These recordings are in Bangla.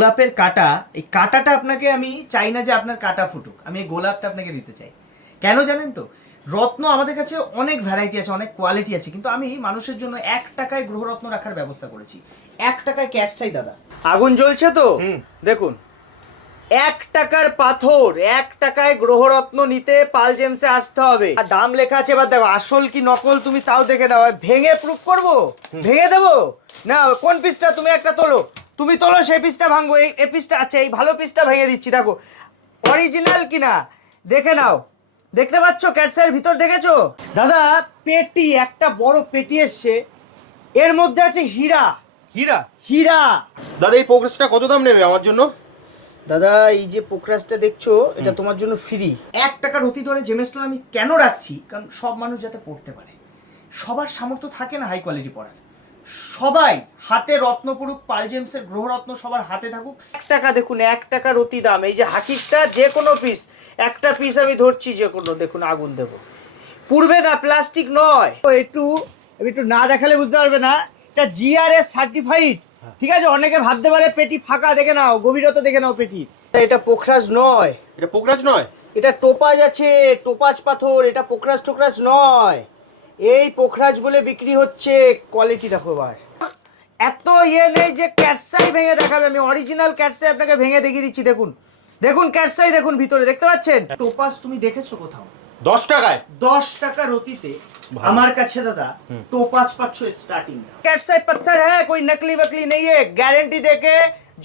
গোলাপের কাটা, এই কাটাটা আপনাকে আমি চাই না যে আপনার কাটা ফুটুক, আমি এই গোলাপটা আপনাকে দিতে চাই। কেন জানেন তো? রত্ন আমাদের কাছে অনেক ভ্যারাইটি আছে, অনেক কোয়ালিটি আছে, কিন্তু আমি মানুষের জন্য 1 টাকায় গ্রহরত্ন রাখার ব্যবস্থা করেছি। 1 টাকায় ক্যাটসাই দাদা। আগুন জ্বলছে তো দেখুন, 1 টাকার পাথর 1 টাকায় গ্রহরত্ন নিতে পাল জেমসে আসতে হবে। আর দাম লেখা আছে, এবার দেখো আসল কি নকল তুমি তাও দেখে নাও। ভেঙে প্রুফ করবো, ভেঙে দেবো না? কোন পিসটা তুমি একটা তোলো, তুমি তোলো সেই পিসটা ভাঙবো। এই পিসটা, আচ্ছা এই ভালো পিসটা ভেঙে দিচ্ছি, দেখো অরিজিনাল কিনা দেখে নাও। দেখতে পাচ্ছ ক্যাটসাইয়ের ভিতর, দেখেছো দাদা? পেটি, একটা বড় পেটি এসছে, এর মধ্যে আছে হীরা। হীরা? হীরা। দাদা এই প্রোগ্রেসটা কত দাম নেবে আমার জন্য? দাদা এই যে পোকরাজটা দেখছো, এটা তোমার জন্য ফ্রি। 1 টাকার অতি দরে জেমস্টোন আমি কেন রাখছি? কারণ সব মানুষ যাতে পড়তে পারে। সবার সামর্থ্য থাকে না হাই কোয়ালিটি পড়ার। সবাই হাতে রত্ন পড়ুক, পাল জেমসের গ্রহরত্ন সবার হাতে থাকুক। 1 টাকা দেখুন, 1 টাকার অতি দাম। এই যে হাকিকটা, যে কোনো পিস, একটা পিস আমি ধরছি যে কোনো, দেখুন আগুন দেব, পুড়বে না, প্লাস্টিক নয়। একটু একটু না দেখালে বুঝতে পারবে না, এটা জিআরএস সার্টিফাইড। ঠিক আছে, অনেকে ভাবতে পারে পেটি ফাঁকা, দেখে নাও গভীরতা, দেখে নাও পেটি। এটা পোখরাজ নয়, এটা পোকরাজ নয়, এটা টোপাজ আছে, টোপাজ পাথর। এটা পোখরাজ টোকরাজ নয়, এই পোখরাজ বলে বিক্রি হচ্ছে। কোয়ালিটি দেখো এবার। এত ইয়ে নেই যে ক্যাটসাই ভেঙে দেখাবে, আমি অরিজিনাল ক্যাটসাই আপনাকে ভেঙে দেখিয়ে দিচ্ছি। দেখুন দেখুন ক্যাটসাই, দেখুন ভিতরে, দেখতে পাচ্ছেন? টোপাজ তুমি দেখেছো কোথাও? 10 টাকায়? 10 টাকা রতিতে আমার কাছে दादा टोपाज पाচ্ছ स्टार्टिंग। कैटसाई पत्थर है, कोई नकली वकली नहीं है। गारंटी देके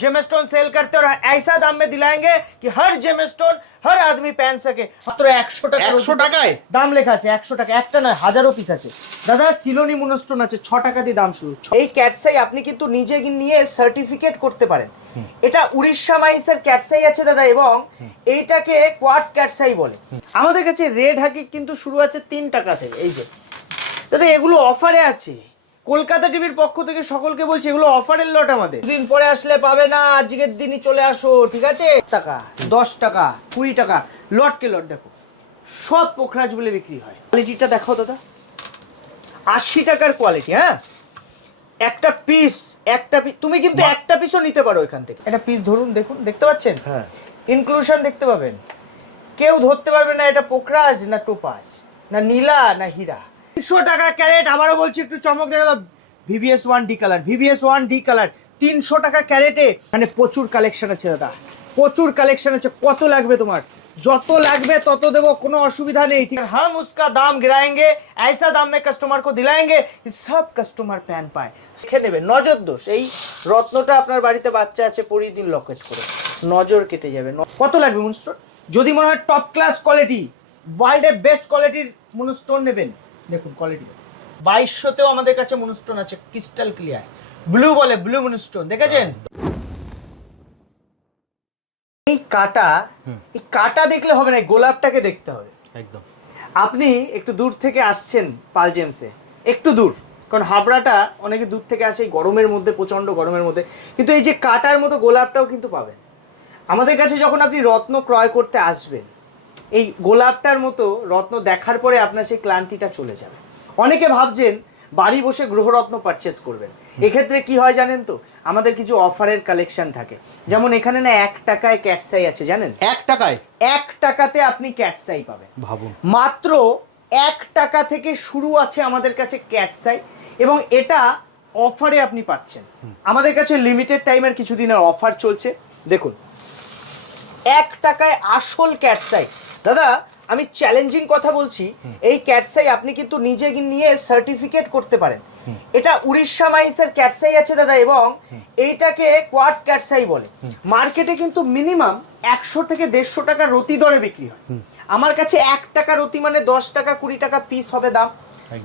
जेमस्टोन सेल करते और ऐसा दाम में दिलाएंगे कि हर जेमस्टोन हर आदमी पहन सके। मात्र 100 টাকা। 100 টাকায় দাম লেখা আছে 100 টাকা। একটা নয়, হাজারো পিস আছে দাদা। সিলোনি মুনস্টোন আছে 6 টাকা দিয়ে দাম শুরু। এই ক্যাটসাই আপনি কিন্তু নিজে নিয়ে সার্টিফিকেট করতে পারেন। এটা উড়িষ্যা মাইন্সের ক্যাটসাই আছে দাদা, এবং এইটাকে কোয়ার্টজ ক্যাটসাই বলে। আমাদের কাছে রেড হাকিক কিন্তু শুরু আছে 3 টাকা থেকে। এই যে দাদা, এগুলো অফারে আছে। কলকাতা টিভির পক্ষ থেকে সকলকে বলছি, এগুলো অফারের লট। আমাদের দিন পরে আসলে পাবে না, আজকের দিনই চলে আসো, ঠিক আছে? টাকা, 10 টাকা, 20 টাকা, লটকে লট। দেখো সব পোখরাজ বলে বিক্রি হয়। কোয়ালিটিটা দেখো দাদা, 80 টাকার কোয়ালিটি। হ্যাঁ, একটা পিস, তুমি কিন্তু একটা পিসও নিতে পারো এখান থেকে। একটা পিস ধরুন, দেখুন, দেখতে পাচ্ছেন? হ্যাঁ, ইনক্লুশন দেখতে পাবেন। কেউ ধরতে পারবে না এটা পোখরাজ না টোপাজ না নীলা না হীরা। 300 টাকা ক্যারেট। আবারও বলছি, একটু চমক দেখে দাও। VVS 1D colour, VVS 1D colour 300 টাকা ক্যারেটে। মানে প্রচুর কালেকশন আছে দাদা, প্রচুর কালেকশন আছে। কত লাগবে তোমার? যত লাগবে তত দেবো, কোনো অসুবিধা নেই। ঠিক আছে, हम उसका दाम गिराएंगे, ऐसा दाम में कस्टमर को दिलाएंगे कि सब कस्टमर पैन पाए। শিখে নেবে। নজর দোষ, এই রত্নটা আপনার বাড়িতে বাচ্চা আছে, পরিয়ে দিন লকেট করে, নজর কেটে যাবে। কত লাগবে মুনস্টোন? যদি মনে হয় টপ ক্লাস কোয়ালিটি, ওয়ার্ল্ডের বেস্ট কোয়ালিটির মুনস্টোন নেবেন, দেখুন কোয়ালিটি। 2200তেও আমাদের কাছে মুনস্টোন আছে, ক্রিস্টাল ক্লিয়ার। ব্লু বলে, ব্লু মুনস্টোন দেখেছেন? এই কাটা, এই কাটা দেখলে হবে না, গোলাপটাকে দেখতে হবে একদম। আপনি একটু দূর থেকে আসছেন পাল জেমসে, একটু দূর, কারণ হাবড়াটা অনেকে দূর থেকে আসে গরমের মধ্যে, প্রচণ্ড গরমের মধ্যে। কিন্তু এই যে কাটার মতো গোলাপটাও কিন্তু পাবেন আমাদের কাছে। যখন আপনি রত্ন ক্রয় করতে আসবেন, এই গোলাপটার মতো রত্ন দেখার পরে আপনার সেই ক্লান্তিটা চলে যাবে। অনেকে ভাবছেন বাড়ি বসে গ্রহরত্ন পারচেস করবেন। এক্ষেত্রে কি হয় জানেন তো? আমাদের কিছু অফারের কালেকশন থাকে। যেমন এখানে না 1 টাকায় ক্যাটসাই আছে, জানেন? 1 টাকায়? 1 টাকাতে আপনি ক্যাটসাই পাবেন। ভাবুন, মাত্র 1 টাকা থেকে শুরু আছে আমাদের কাছে ক্যাটসাই, এবং এটা অফারে আপনি পাচ্ছেন। আমাদের কাছে লিমিটেড টাইমের কিছুদিনের অফার চলছে। দেখুন 1 টাকায় আসল ক্যাটসাই। দাদা আমি চ্যালেঞ্জিং কথা বলছি, এই ক্যাটসাই আপনি কিন্তু নিজে নিয়ে সার্টিফিকেট করতে পারেন। এটা উড়িষ্যা মাইন্সের ক্যাটসাই আছে দাদা, এবং এইটাকে কোয়ার্টজ ক্যাটসাই বলে। মার্কেটে কিন্তু মিনিমাম 100 থেকে 150 টাকা রতি দরে বিক্রি হয়। আমার কাছে 1 টাকা রতি মানে 10 টাকা 20 টাকা পিস হবে দাম।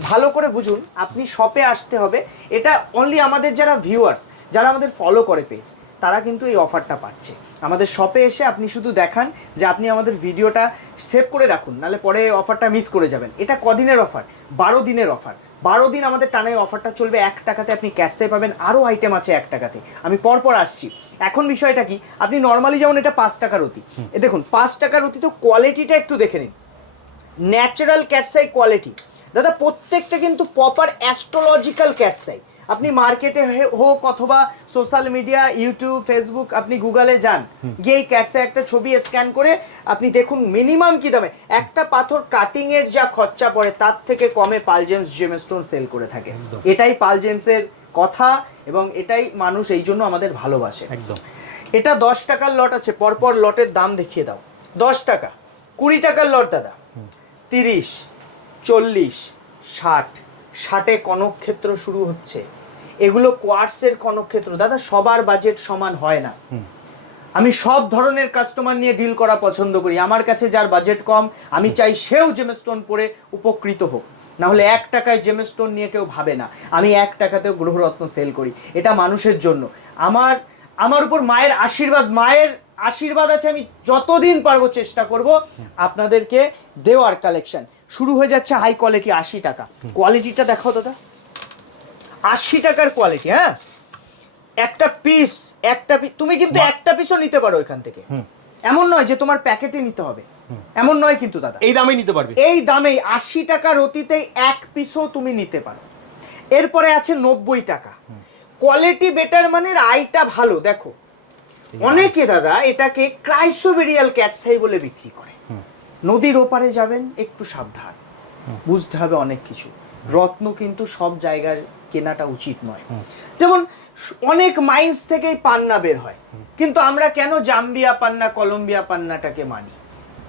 ভালো করে বুঝুন, আপনি শপে আসতে হবে। এটা অনলি আমাদের যারা ভিউয়ার্স, যারা আমাদের ফলো করে পেজ, তারা কিন্তু এই অফারটা পাচ্ছে। আমাদের শপে এসে আপনি শুধু দেখান যে আপনি আমাদের ভিডিওটা সেভ করে রাখুন, নাহলে পরে অফারটা মিস করে যাবেন। এটা কদিনের অফার? 12 দিনের অফার। 12 দিন আমাদের টানা অফারটা চলবে। 1 টাকাতে আপনি ক্যাটসাই পাবেন, আরও আইটেম আছে 1 টাকাতে। আমি পরপর আসছি। এখন বিষয়টা কি, আপনি নর্মালি যেমন এটা 5 টাকা রতি, এ দেখুন 5 টাকা রতি, তো কোয়ালিটিটা একটু দেখে নিন। ন্যাচারাল ক্যাটসাই কোয়ালিটি দাদা, প্রত্যেকটা কিন্তু প্রপার অ্যাস্ট্রোলজিক্যাল ক্যাটসাই। আপনি মার্কেটে হোক অথবা সোশ্যাল মিডিয়া ইউটিউব ফেসবুক আপনি গুগলে যান, গিয়ে ক্যাটসে একটা ছবি স্ক্যান করে আপনি দেখুন মিনিমাম কি দামে একটা পাথর কাটিং এর যা খরচা পড়ে তার থেকে কমে পাল জেমস জেমস্টোন সেল করে থাকে। এটাই পাল জেমসের কথা এবং এটাই মানুষ এই জন্য আমাদের ভালোবাসে। একদম। এটা 10 টাকার লট আছে, পরপর লটের দাম দেখিয়ে দাও। 10 টাকা, 20 টাকার লট দাদা, 30, 40, 60, 60-এ কনকক্ষেত্র শুরু হচ্ছে। এগুলো কোয়ার্টসের কনকক্ষেত্র দাদা, সবার বাজেট সমান হয় না। আমি সব ধরনের কাস্টমার নিয়ে ডিল করা পছন্দ করি। আমার কাছে যার বাজেট কম আমি চাই সেও জেমস্টোন পরে উপকৃত হোক, না হলে 1 টাকায় জেমস্টোন নিয়ে কেউ ভাবে না। আমি 1 টাকাতেও গ্রহরত্ন সেল করি, এটা মানুষের জন্য। আমার উপর মায়ের আশীর্বাদ আছে, আমি যতদিন পারবো চেষ্টা করব আপনাদেরকে দেওয়ার কালেকশন। শুরু হয়ে যাচ্ছে হাই কোয়ালিটি 80 টাকা। কোয়ালিটিটা দেখাও দাদা, 80 টাকার কোয়ালিটি। হ্যাঁ, একটা পিস তুমি কিন্তু একটা পিসও নিতে পারো এখান থেকে। এমন নয় যে তোমার প্যাকেটে নিতে হবে, এমন নয় কিন্তু দাদা। এই দামে নিতে পারবে, এই দামেই 80 টাকার অতিতেই এক পিসও তুমি নিতে পারো। এরপরে আছে 90 টাকা। কোয়ালিটি বেটার মানের, আইটা ভালো। দেখো অনেকে দাদা এটাকে ক্রাইসোবেরিয়াল ক্যাটসাই বলে বিক্রি করে। নদীর ওপারে যাবেন একটু সাবধান, বুঝতে হবে অনেক কিছু। রত্ন কিন্তু সব জায়গার কেনাটা উচিত নয়। যেমন অনেক মাইন্স থেকেই পান্না বের হয়, কিন্তু আমরা কেন জাম্বিয়া পান্না কলম্বিয়া পান্নাটাকে মানি?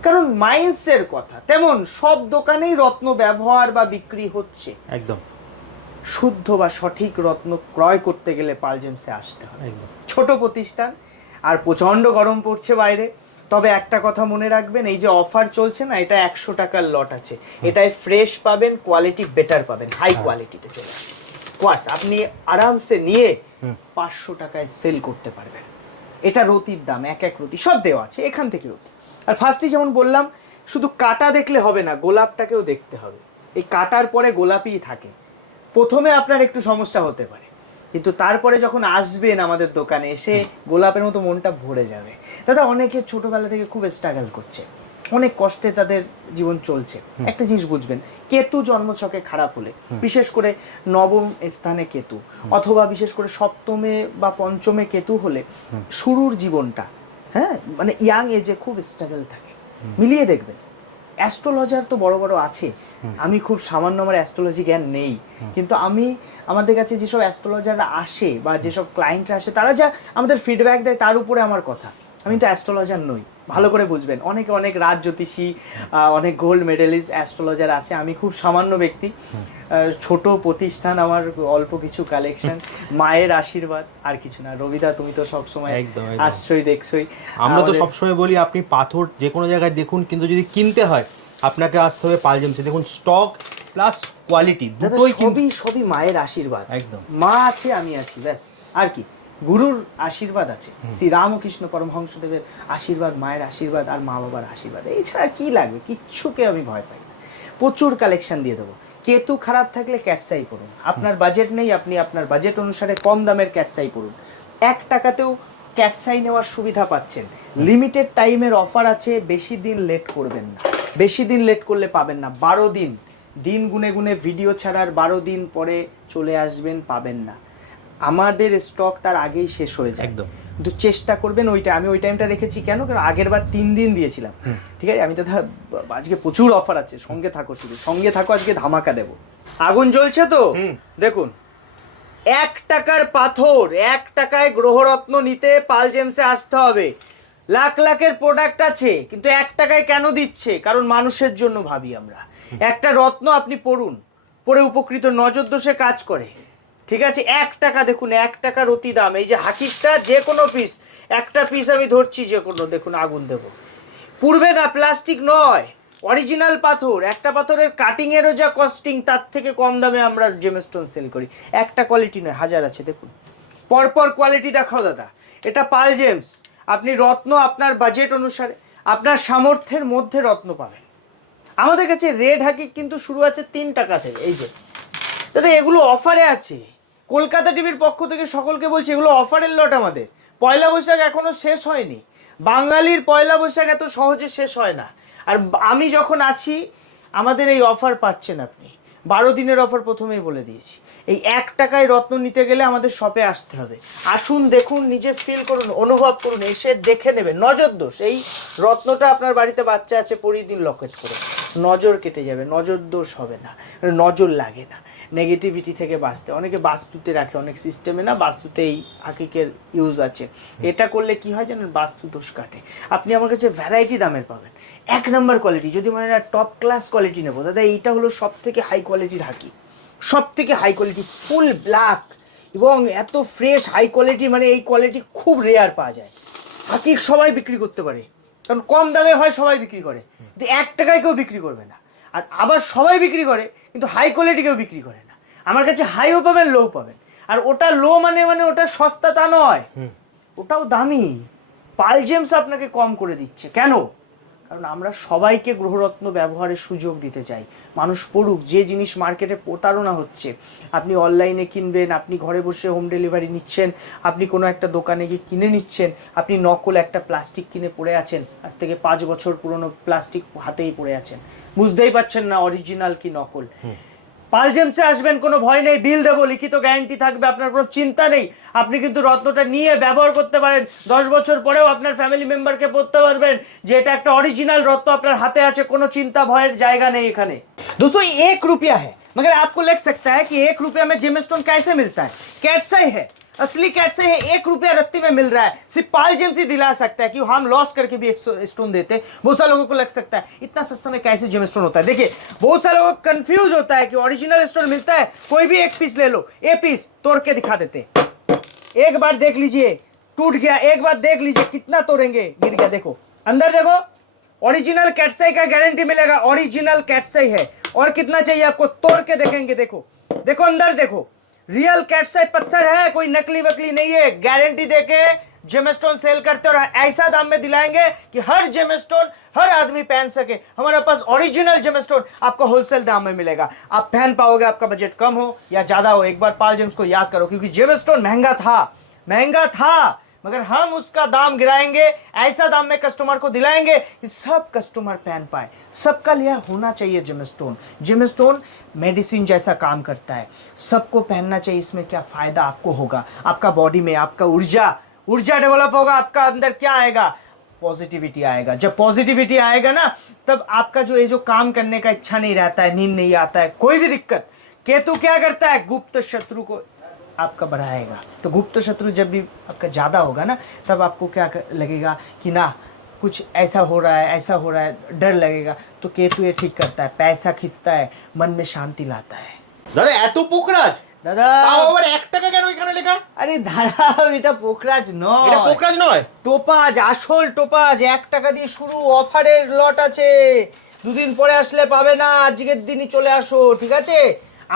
কারণ মাইন্সের কথা। তেমন সব দোকানেই রত্ন ব্যবহার বা বিক্রি হচ্ছে। একদম। শুদ্ধ বা সঠিক রত্ন ক্রয় করতে গেলে পাল জেমসে আসতে হবে। একদম। ছোট প্রতিষ্ঠান, আর প্রচণ্ড গরম পড়ছে বাইরে। তবে একটা কথা মনে রাখবেন, এই যে অফার চলছে না, এটা 100 টাকার লট আছে। এটাই ফ্রেশ পাবেন, কোয়ালিটি বেটার পাবেন, হাই কোয়ালিটিতে চলে আসবে। কোয়ার্টস আপনি আরামসে নিয়ে 500 টাকায় সেল করতে পারবেন। এটা রতির দাম, এক রতি সব দেওয়া আছে এখান থেকে রতি। আর ফার্স্টে যেমন বললাম, শুধু কাটা দেখলে হবে না, গোলাপটাকেও দেখতে হবে। এই কাটার পরে গোলাপই থাকে। প্রথমে আপনার একটু সমস্যা হতে পারে, কিন্তু তারপরে যখন আসবেন আমাদের দোকানে এসে গোলাপের মতো মনটা ভরে যাবে। দাদা অনেকে ছোটবেলা থেকে খুব স্ট্রাগল করছে, অনেক কষ্টে তাদের জীবন চলছে। একটা জিনিস বুঝবেন, কেতু জন্মছকে খারাপ হলে, বিশেষ করে নবম স্থানে কেতু অথবা বিশেষ করে সপ্তমে বা পঞ্চমে কেতু হলে শুরুর জীবনটা, হ্যাঁ মানে ইয়াং এজে খুব স্ট্রাগল থাকে। মিলিয়ে দেখবেন। অ্যাস্ট্রোলজার তো বড় বড় আছে, আমি খুব সামান্য, আমার অ্যাস্ট্রোলজি জ্ঞান নেই, কিন্তু আমাদের কাছে যেসব অ্যাস্ট্রোলজাররা আসে বা যেসব ক্লায়েন্টরা আসে তারা যা আমাদের ফিডব্যাক দেয় তার উপরে আমার কথা। আমি তো অ্যাস্ট্রোলজার নই, ভালো করে বুঝবেন। অনেক রাজ জ্যোতিষী, অনেক গোল্ড মেডেলিস্ট অ্যাস্ট্রোলজার আছে। আমি খুব সামান্য ব্যক্তি, ছোট প্রতিষ্ঠান, আমার অল্প কিছু কালেকশন, মায়ের আশীর্বাদ, আর কিছু না। রবিদা তুমি তো সবসময় আসছই দেখছই। আমরা তো সবসময় বলি আপনি পাথর যে কোনো জায়গায় দেখুন, কিন্তু যদি কিনতে হয় আপনাকে আসতে হবে পাল জেমসে। দেখুন স্টক প্লাস কোয়ালিটি দুটোই সবই মায়ের আশীর্বাদ। একদম। মা আছে, আমি আছি, ব্যাস। আর কি, গুরুর আশীর্বাদ আছে, শ্রী রামকৃষ্ণ পরমহংসদেবের আশীর্বাদ, মায়ের আশীর্বাদ আর মা বাবার আশীর্বাদ। এছাড়া কি লাগবে? কিচ্ছুকে আমি ভয় পাই না। প্রচুর কালেকশন দিয়ে দেবো। কেতু খারাপ থাকলে ক্যাটসাই করুন। আপনার বাজেট নেই, আপনি আপনার বাজেট অনুসারে কম দামের ক্যাটসাই করুন। 1 টাকাতেও ক্যাটসাই নেওয়ার সুবিধা পাচ্ছেন। লিমিটেড টাইমের অফার আছে, বেশি দিন লেট করবেন না। বেশি দিন লেট করলে পাবেন না। 12 দিন, দিন গুনে গুনে ভিডিও ছাড়ার 12 দিন পরে চলে আসবেন, পাবেন না। আমাদের স্টক তার আগেই শেষ হয়ে যায়। একদম। কিন্তু চেষ্টা করবেন ওইটা। আমি ওই টাইমটা রেখেছি কেন? কারণ আগের বার 3 দিন দিয়েছিলাম। ঠিক আছে, আমি দাদা আজকে প্রচুর অফার আছে, সঙ্গে থাকো, শুধু সঙ্গে থাকো, আজকে ধামাকা দেবো। আগুন জ্বলছে তো দেখুন। 1 টাকার পাথর, 1 টাকায় গ্রহরত্ন নিতে পাল জেমসে আসতে হবে। লাখের প্রোডাক্ট আছে, কিন্তু 1 টাকায় কেন দিচ্ছে? কারণ মানুষের জন্য ভাবি আমরা। একটা রত্ন আপনি পরে উপকৃত, নজর দোষে কাজ করে। ঠিক আছে, 1 টাকা দেখুন, 1 টাকার অতি দাম। এই যে হাকিরটা, যে কোনো পিস, একটা পিস আমি ধরছি যে কোনো, দেখুন আগুন দেব। পূর্বে না, প্লাস্টিক নয়, অরিজিনাল পাথর। একটা পাথরের কাটিংয়েরও যা কস্টিং তার থেকে কম দামে আমরা জেমস্টোন সেল করি। একটা কোয়ালিটি নয়, হাজার আছে। দেখুন পরপর কোয়ালিটি দেখাও দাদা। এটা পাল জেমস। আপনি রত্ন আপনার বাজেট অনুসারে, আপনার সামর্থ্যের মধ্যে রত্ন পাবেন। আমাদের কাছে রেড হাকিক কিন্তু শুরু আছে 3 টাকা থেকে। এই যে দাদা এগুলো অফারে আছে। কলকাতা টিভির পক্ষ থেকে সকলকে বলছি, এগুলো অফারের লট। আমাদের পয়লা বৈশাখ এখনো শেষ হয়নি। বাঙালির পয়লা বৈশাখ এত সহজে শেষ হয় না। আর আমি যখন আছি, আমাদের এই অফার পাচ্ছেন আপনি। 12 দিনের অফার প্রথমেই বলে দিয়েছি। এই 1 টাকায় রত্ন নিতে গেলে আমাদের শপে আসতে হবে। আসুন, দেখুন, নিজে ফিল করুন, অনুভব করুন, এসে দেখে নেবেন। নজর দোষ, এই রত্নটা আপনার বাড়িতে বাচ্চা আছে, পরিয়ে দিন লকেট করে, নজর কেটে যাবে, নজর দোষ হবে না, নজর লাগে না। নেগেটিভিটি থেকে বাঁচতে অনেকে বাস্তুতে রাখে, অনেক সিস্টেমে না বাস্তুতে এই হাকিকের ইউজ আছে। এটা করলে কি হয় জানেন, বাস্তু দোষ কাটে। আপনি আমার কাছে ভ্যারাইটি দামের পাবেন, 1 নম্বর কোয়ালিটি। যদি মানে না টপ ক্লাস কোয়ালিটি নেবো দাদা, এইটা হলো সব থেকে হাই কোয়ালিটির হাকি, সব থেকে হাই কোয়ালিটি, ফুল ব্ল্যাক এবং এত ফ্রেশ হাই কোয়ালিটি, মানে এই কোয়ালিটি খুব রেয়ার পাওয়া যায়। হাকিক সবাই বিক্রি করতে পারে, কারণ কম দামে হয়, সবাই বিক্রি করে, কিন্তু 1 টাকায় কেউ বিক্রি করবে না। আর আবার সবাই বিক্রি করে, কিন্তু হাই কোয়ালিটি কেউ বিক্রি করে না। আমার কাছে হাইও পাবেন, লো পাবেন। আর ওটা লো মানে ওটা সস্তা তা নয়, ওটাও দামি। পাল জেমস আপনাকে কম করে দিচ্ছে কেন? কারণ আমরা সবাইকে গ্রহরত্ন ব্যবহারের সুযোগ দিতে চাই, মানুষ পড়ুক। যে জিনিস মার্কেটে প্রতারণা হচ্ছে, আপনি অনলাইনে কিনবেন, আপনি ঘরে বসে হোম ডেলিভারি নিচ্ছেন, আপনি কোনো একটা দোকানে গিয়ে কিনে নিচ্ছেন, আপনি নকল একটা প্লাস্টিক কিনে পড়ে আছেন, আজ থেকে 5 বছর পুরনো প্লাস্টিক হাতেই পড়ে আছেন, বুঝতেই পারছেন না অরিজিনাল কি নকল। পাল জেমসে আসবেন, কোনো ভয় নেই, বিল দেবো, লিখিত গ্যারান্টি থাকবে, আপনার কোনো চিন্তা নেই। আপনি কিন্তু রত্নটা নিয়ে ব্যবহার করতে পারেন, 10 বছর পরেও আপনার ফ্যামিলি মেম্বারকে পড়তে পারবেন যে এটা একটা অরিজিনাল রত্ন আপনার হাতে আছে, কোনো চিন্তা ভয়ের জায়গা নেই এখানে। दोस्तों 1 रुपया है, मगर आपको लग सकता है कि 1 रुपया में जेमस्टोन कैसे मिलता है। कैसे है, असली कैसे है, 1 रुपया रत्ती में मिल रहा है, सिर्फ पाल जेम्स ही दिला सकता है कि हम लॉस करके भी एक स्टोन देते हैं। बहुत सारे लोगों को लग सकता है इतना सस्ता में कैसे जेमस्टोन होता है। देखिए, बहुत सारे लोग कंफ्यूज होता है कि ओरिजिनल स्टोन मिलता है, कोई भी एक पीस ले लो, ये पीस तोड़ के दिखा देते, एक बार देख लीजिए, टूट गया, एक बार देख लीजिए, कितना तोड़ेंगे, गिर गया, देखो अंदर, देखो ओरिजिनल कैटसाई का गारंटी मिलेगा, ओरिजिनल कैटसाई है। और कितना चाहिए आपको, तोड़ के देखेंगे, देखो देखो अंदर, देखो रियल कैटसाई पत्थर है, कोई नकली वकली नहीं है। गारंटी देके जेमस्टोन सेल करते और ऐसा दाम में दिलाएंगे कि हर जेमस्टोन हर आदमी पहन सके। हमारे पास ओरिजिनल जेमस्टोन आपको होलसेल दाम में मिलेगा, आप पहन पाओगे, आपका बजट कम हो या ज्यादा हो। एक बार पाल जेम्स को याद करो, क्योंकि जेमस्टोन महंगा था, मगर हम उसका दाम गिराएंगे, ऐसा दाम में कस्टमर को दिलाएंगे कि सब कस्टमर पहन पाए। सबका लिए होना चाहिए जेमस्टोन। जेमस्टोन मेडिसिन जैसा काम करता है, सबको पहनना चाहिए। इसमें क्या फायदा आपको होगा, आपका बॉडी में आपका ऊर्जा डेवलप होगा, आपका अंदर क्या आएगा, पॉजिटिविटी आएगा। जब पॉजिटिविटी आएगा ना, तब आपका जो ये जो काम करने का इच्छा नहीं रहता है, नींद नहीं आता है, कोई भी दिक्कत। केतु क्या करता है, गुप्त शत्रु को आपका बढ़ाएगा। तो गुप्त शत्रु जब भी आपका ज़्यादा होगा ना, तब आपको क्या लगेगा कि ना कुछ ऐसा हो रहा है, डर लगेगा। तो केतु ये ठीक करता है, पैसा खींचता है, मन में शांति लाता है। দাদা এত পোকরাজ, দাদা তাও আবার 1 টাকা কেন এখানে লেখা? আরে দাঁড়াও, এটা পোকরাজ নয়, এটা পোকরাজ নয়, টোপাজ, আসল টোপাজ। 1 টাকা দিয়ে শুরু, অফারের লট আছে, 2 দিন পরে আসলে পাবে না, আজকের দিনই চলে আসো, ঠিক আছে?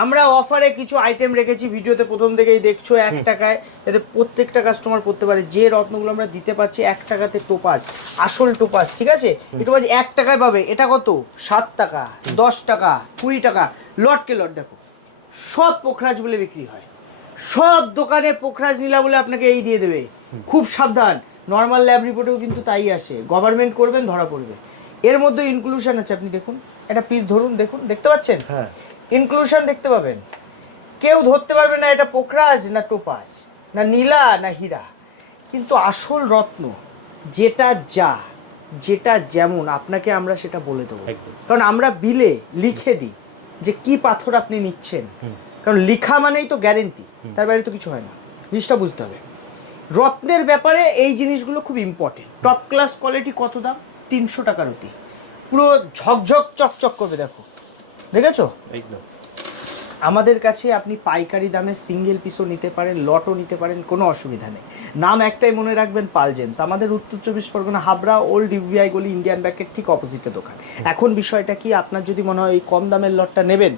আমরা অফারে কিছু আইটেম রেখেছি, ভিডিওতে প্রথম থেকেই দেখছো, 1 টাকায়, যাতে প্রত্যেকটা কাস্টমার পড়তে পারে। যে রত্নগুলো আমরা দিতে পারছি 1 টাকাতে, টোপাজ, আসল টোপাজ, ঠিক আছে? এই টোপাজ 1 টাকায় পাবে। এটা কত, 7 টাকা, 10 টাকা, 20 টাকা, লটকে লট। দেখো, সব পোখরাজ বলে বিক্রি হয়, সব দোকানে পোখরাজ নিলা বলে আপনাকে এই দিয়ে দেবে। খুব সাবধান, নর্মাল ল্যাব রিপোর্টেও কিন্তু তাই আসে, গভর্নমেন্ট করবেন ধরা পড়বে। এর মধ্যে ইনক্লুশন আছে, আপনি দেখুন, একটা পিস ধরুন, দেখুন, দেখতে পাচ্ছেন? হ্যাঁ, ইনক্লুশন দেখতে পাবেন, কেউ ধরতে পারবে না এটা পোখরাজ না টোপাজ না নীলা না হীরা। কিন্তু আসল রত্ন যেটা যেমন আপনাকে আমরা সেটা বলে দেবো, কারণ আমরা বিলে লিখে দিই যে কি পাথর আপনি নিচ্ছেন, কারণ লিখা মানেই তো গ্যারেন্টি, তার বাইরে তো কিছু হয় না। জিনিসটা বুঝতে হবে, রত্নের ব্যাপারে এই জিনিসগুলো খুব ইম্পর্টেন্ট। টপ ক্লাস কোয়ালিটি কত দাম, 300 টাকার অতি, পুরো ঝকঝক চকচক করবে। দেখো, দেখেছো? একদম। আমাদের কাছে আপনি পাইকারি দামে সিঙ্গেল পিসও নিতে পারেন, লটও নিতে পারেন, কোনো অসুবিধা নেই। নাম একটাই মনে রাখবেন, পাল জেমস। আমাদের উত্তর 24 পরগনা, হাবড়া, ওল্ড ইউভিআই গলি, ইন্ডিয়ান ব্যাংকের ঠিক অপোজিটে দোকান। এখন বিষয়টা কি, আপনার যদি মনে হয় এই কম দামের লটটা নেবেন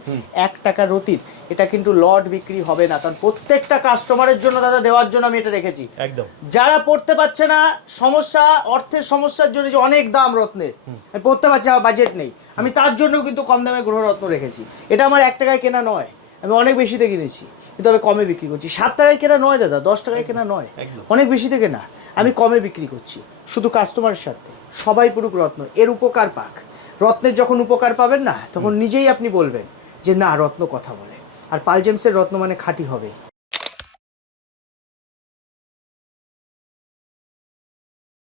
1 টাকার রতির, এটা কিন্তু লট বিক্রি হবে না, কারণ প্রত্যেকটা কাস্টমারের জন্য দাদা দেওয়ার জন্য আমি এটা রেখেছি। একদম। যারা পড়তে পারছে না, সমস্যা, অর্থের সমস্যার জন্য, যে অনেক দাম রত্নের, আমি পড়তে পারছি, আমার বাজেট নেই, আমি তার জন্য কিন্তু কম দামে গ্রহরত্ন রেখেছি। এটা আমার 1 টাকায় কেনা নয়, আমি অনেক বেশিতে কিনেছি, কিন্তু আমি কমে বিক্রি করছি। 7 টাকায় কেনা নয় দাদা, 10 টাকায় কেনা নয়, অনেক বেশিতে কেনা, আমি কমে বিক্রি করছি, শুধু কাস্টমারের সাথে। সবাই পুরুক রত্ন, এর উপকার পাক। রত্নের যখন উপকার পাবেন না, তখন নিজেই আপনি বলবেন যে না, রত্ন কথা বলে। আর পাল জেমসের রত্ন মানে খাঁটি হবে।